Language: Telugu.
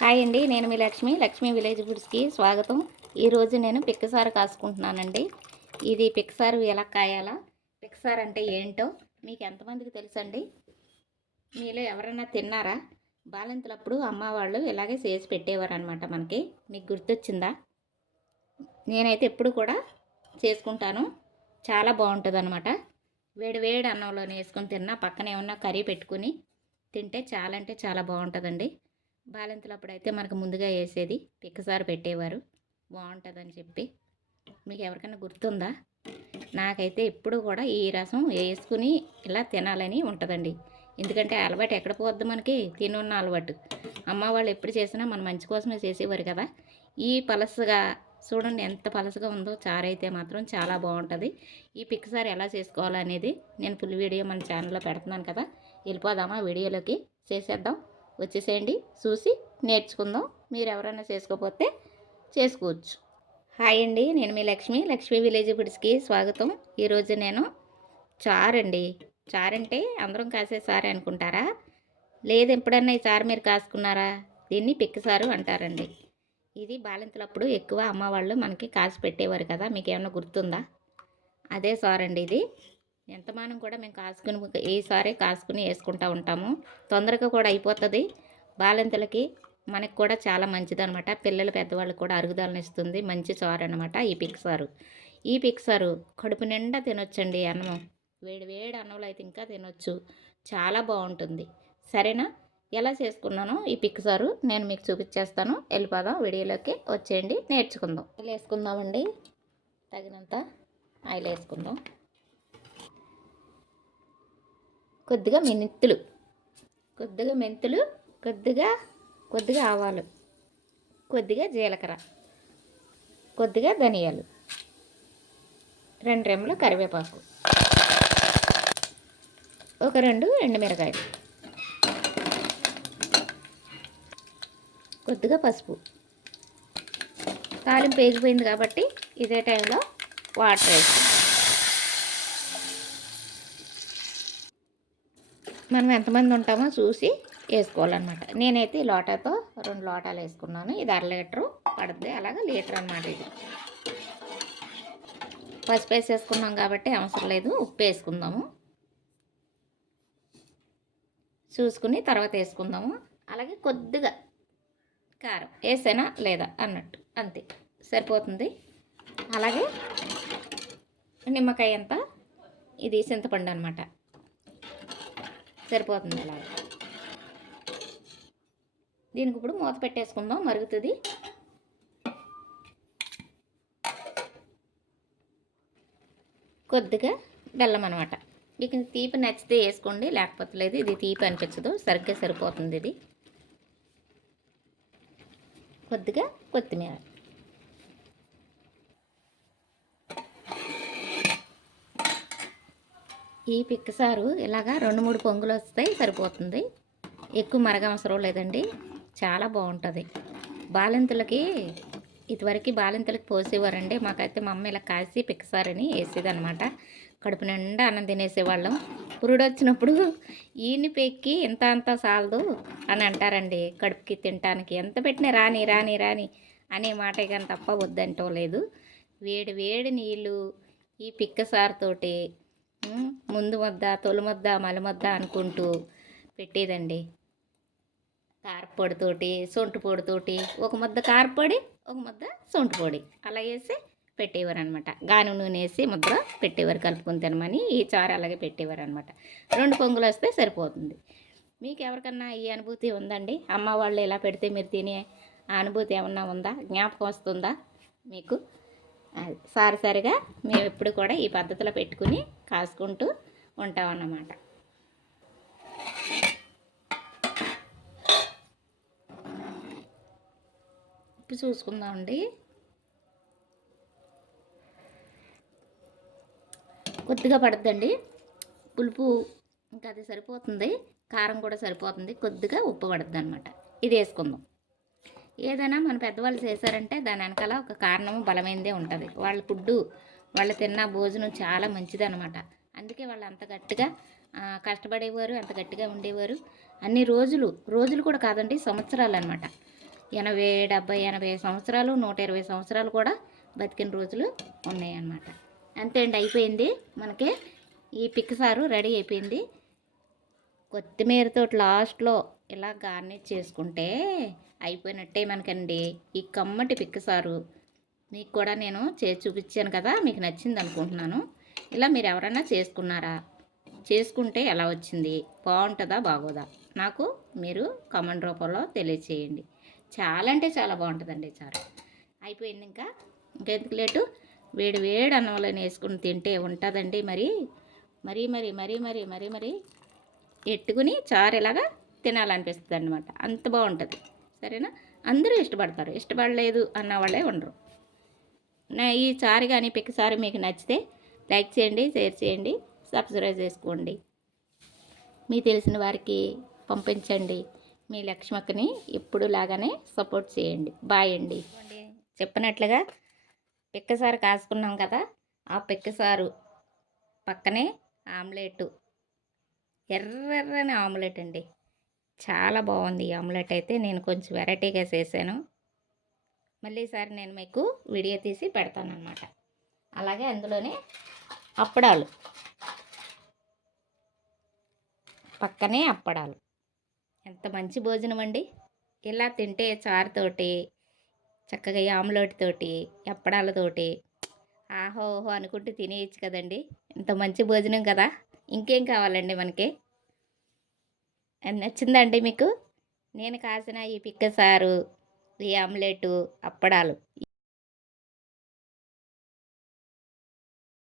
హాయ్ అండి, నేను మీ లక్ష్మీ విలేజ్ ఫుడ్స్కి స్వాగతం. ఈరోజు నేను పిక్కసారు కాసుకుంటున్నానండి. ఇది పిక్కసారు ఎలా కాయాలా, పిక్కసారు అంటే ఏంటో మీకు ఎంతమందికి తెలుసండి? మీలో ఎవరైనా తిన్నారా? బాలింతలప్పుడు అమ్మ వాళ్ళు ఇలాగే చేసి పెట్టేవారు అనమాట మనకి. మీకు గుర్తొచ్చిందా? నేనైతే ఎప్పుడు కూడా చేసుకుంటాను. చాలా బాగుంటుంది అనమాట. వేడి వేడి అన్నంలో వేసుకొని తిన్నా, పక్కన ఏమన్నా కర్రీ పెట్టుకుని తింటే చాలా అంటే చాలా బాగుంటుందండి. బాలింతలప్పుడైతే మనకు ముందుగా వేసేది పిక్కసారు పెట్టేవారు, బాగుంటుందని చెప్పి. మీకు ఎవరికైనా గుర్తుందా? నాకైతే ఎప్పుడు కూడా ఈ రసం వేసుకుని ఇలా తినాలని ఉంటుందండి. ఎందుకంటే అలవాటు ఎక్కడ పోద్ది, మనకి తినున్న అలవాటు. అమ్మ వాళ్ళు ఎప్పుడు చేసినా మన మంచి కోసమే చేసేవారు కదా. ఈ పలసగా చూడండి, ఎంత పలసగా ఉందో. చారు అయితే మాత్రం చాలా బాగుంటుంది. ఈ పిక్కసారి ఎలా చేసుకోవాలనేది నేను ఫుల్ వీడియో మన ఛానల్లో పెడుతున్నాను కదా. వెళ్ళిపోదామా వీడియోలోకి? చేసేద్దాం, వచ్చేసేయండి, చూసి నేర్చుకుందాం. మీరు ఎవరైనా చేసుకోకపోతే చేసుకోవచ్చు. హాయ్ అండి, నేను మీ లక్ష్మీ విలేజ్ ఫుడ్స్కి స్వాగతం. ఈరోజు నేను చారండి. చారంటే అందరం కాసే సారే అనుకుంటారా? లేదు, ఎప్పుడన్నా ఈ చారు మీరు కాసుకున్నారా? దీన్ని పిక్కసారు అంటారండి. ఇది బాలింతలప్పుడు ఎక్కువ అమ్మ వాళ్ళు మనకి కాసి పెట్టేవారు కదా. మీకు ఏమన్నా గుర్తుందా? అదే సారండి ఇది. ఎంతమానం కూడా మేము కాసుకుని ఈసారి కాసుకుని వేసుకుంటూ ఉంటాము. తొందరగా కూడా అయిపోతుంది. బాలింతలకి మనకి కూడా చాలా మంచిదనమాట. పిల్లలు పెద్దవాళ్ళకి కూడా అరుగుదలను ఇస్తుంది. మంచి చారు అనమాట ఈ పిక్కసారు. ఈ పిక్కసారు కడుపు నిండా తినొచ్చండి. అన్నం వేడి వేడి అన్నంలో అయితే ఇంకా తినొచ్చు. చాలా బాగుంటుంది. సరేనా? ఎలా చేసుకున్నానో ఈ పిక్కసారు నేను మీకు చూపించేస్తాను. వెళ్ళిపోదాం వీడియోలోకి, వచ్చేయండి, నేర్చుకుందాం. ఆయిల్ వేసుకుందామండి. తగినంత ఆయిల్ వేసుకుందాం. కొద్దిగా మెంతులు, కొద్దిగా ఆవాలు, కొద్దిగా జీలకర్ర, కొద్దిగా ధనియాలు, 2 రెమ్మలు కరివేపాకు, ఒక 2 ఎండుమిరకాయలు, కొద్దిగా పసుపు. తాలింపు వేగిపోయింది కాబట్టి ఇదే టైంలో వాటర్ వేసి మనం ఎంతమంది ఉంటామో చూసి వేసుకోవాలన్నమాట. నేనైతే ఈ లోటాతో 2 లోటాలు వేసుకున్నాను. ఇది 1/2 లీటరు పడుతుంది, అలాగే లీటర్ అన్నమాట ఇది. పసుపు వేసేసుకున్నాం కాబట్టి అవసరం లేదు. ఉప్పు వేసుకుందాము, చూసుకుని తర్వాత వేసుకుందాము. అలాగే కొద్దిగా కారం వేసేనా లేదా అన్నట్టు, అంతే సరిపోతుంది. అలాగే నిమ్మకాయ అంతా, ఇది చింతపండు అనమాట, సరిపోతుంది. అలాగే దీనికి ఇప్పుడు మూత పెట్టేసుకుందాం, మరుగుతుంది. కొద్దిగా బెల్లం అనమాట. మీకు తీపి నచ్చితే వేసుకోండి, లేకపోతే లేదు. ఇది తీపి అనిపించదు, సరిగ్గా సరిపోతుంది ఇది. కొద్దిగా కొత్తిమీర. ఈ పిక్కసారు ఇలాగా 2-3 పొంగులు వస్తాయి, సరిపోతుంది. ఎక్కువ మరగవసరం లేదండి. చాలా బాగుంటుంది. బాలింతలకి ఇదివరకు బాలింతలకి పోసేవారండి. మాకైతే మా అమ్మ ఇలా కాసి పిక్కసారని వేసేదనమాట. కడుపు నిండా అన్నం తినేసేవాళ్ళం. పురుడు వచ్చినప్పుడు ఈయన్ని పెక్కి ఇంత అంతా సాలదు అని అంటారండి. కడుపుకి తినటానికి ఎంత పెట్టినా రాని రాని రాని అనే మాట కానీ తప్ప వద్దంటో లేదు. వేడి వేడి నీళ్ళు ఈ పిక్కసారుతోటి ముందు ముద్ద, తొలి ముద్ద, మలి ముద్ద అనుకుంటూ పెట్టేదండి. కారపొడితోటి, సొంటి పొడితోటి, ఒక ముద్ద కారపొడి, ఒక ముద్ద సొంటి పొడి అలా వేసి పెట్టేవారు అనమాట. గాను నూనె వేసి ముద్దలో పెట్టేవారు, కలుపుకొని తినమని. ఈ చారు అలాగే పెట్టేవారు అనమాట. 2 పొంగులు వస్తే సరిపోతుంది. మీకు ఎవరికన్నా ఈ అనుభూతి ఉందండి? అమ్మ వాళ్ళు ఇలా పెడితే మీరు తినే ఆ అనుభూతి ఏమన్నా ఉందా? జ్ఞాపకం వస్తుందా మీకు? సారిగా మేము ఎప్పుడు కూడా ఈ పద్ధతిలో పెట్టుకుని కాసుకుంటూ ఉంటామన్నమాట. ఉప్పు చూసుకుందామండి. కొద్దిగా పడుతుందండి పులుపు, ఇంకా అది సరిపోతుంది. కారం కూడా సరిపోతుంది. కొద్దిగా ఉప్పు పడుతుంది అనమాట. ఇది వేసుకుందాం. ఏదైనా మన పెద్దవాళ్ళు చేశారంటే దాని వెనకాల ఒక కారణము బలమైనదే ఉంటుంది. వాళ్ళ ఫుడ్డు, వాళ్ళు తిన్న భోజనం చాలా మంచిది అనమాట. అందుకే వాళ్ళు అంత గట్టిగా కష్టపడేవారు, అంత గట్టిగా ఉండేవారు. అన్ని రోజులు కూడా కాదండి, సంవత్సరాలు అనమాట. 80, 70, 80 సంవత్సరాలు, 120 సంవత్సరాలు కూడా బతికిన రోజులు ఉన్నాయన్నమాట. అంతే అండి, అయిపోయింది. మనకి ఈ పిక్కసారు రెడీ అయిపోయింది. కొత్తిమీరతో లాస్ట్లో ఇలా గార్నిష్ చేసుకుంటే అయిపోయినట్టే మనకండి ఈ కమ్మటి పిక్కసారు. మీకు కూడా నేను చేసి చూపించాను కదా, మీకు నచ్చింది అనుకుంటున్నాను. ఇలా మీరు ఎవరైనా చేసుకున్నారా? చేసుకుంటే ఎలా వచ్చింది? బాగుంటుందా బాగోదా? నాకు మీరు కామెంట్ రూపంలో తెలియచేయండి. చాలా అంటే చాలా బాగుంటుందండి చారు. అయిపోయింది. ఇంకెందుకు లేటు, వేడి వేడి అన్నంలో వేసుకుని తింటే ఉంటుందండి. మరి మరీ మరీ మరీ మరీ మరీ మరీ ఎట్టుకుని చారు ఇలాగా తినాలనిపిస్తుంది అనమాట. అంత బాగుంటుంది. సరేనా? అందరూ ఇష్టపడతారు. ఇష్టపడలేదు అన్న వాళ్ళే ఉండరు. నా ఈ చారు కానీ పిక్కసారు మీకు నచ్చితే లైక్ చేయండి, షేర్ చేయండి, సబ్స్క్రైబ్ చేసుకోండి. మీ తెలిసిన వారికి పంపించండి. మీ లక్ష్మక్కని ఎప్పుడు లాగానే సపోర్ట్ చేయండి. బాయ్ అండి. చెప్పినట్లుగా పిక్కసారు కాసుకున్నాం కదా, ఆ పిక్కసారు పక్కనే ఆమ్లెట్, ఎర్రని ఆమ్లెట్ అండి. చాలా బాగుంది ఈ ఆమ్లెట్ అయితే. నేను కొంచెం వెరైటీగా చేశాను. మళ్ళీ ఈసారి నేను మీకు వీడియో తీసి పెడతానన్నమాట. అలాగే అందులోనే అప్పడాలు, పక్కనే అప్పడాలు. ఎంత మంచి భోజనం అండి. ఇలా తింటే చారుతోటి, చక్కగా ఈ ఆమ్లెట్ తోటి, అప్పడాలతోటి ఆహో ఓహో అనుకుంటూ తినేయచ్చు కదండి. ఇంత మంచి భోజనం కదా, ఇంకేం కావాలండి మనకి? నచ్చిందండి మీకు నేను కాసిన ఈ పిక్కసారు, ఈ ఆమ్లెటు, అప్పడాలు?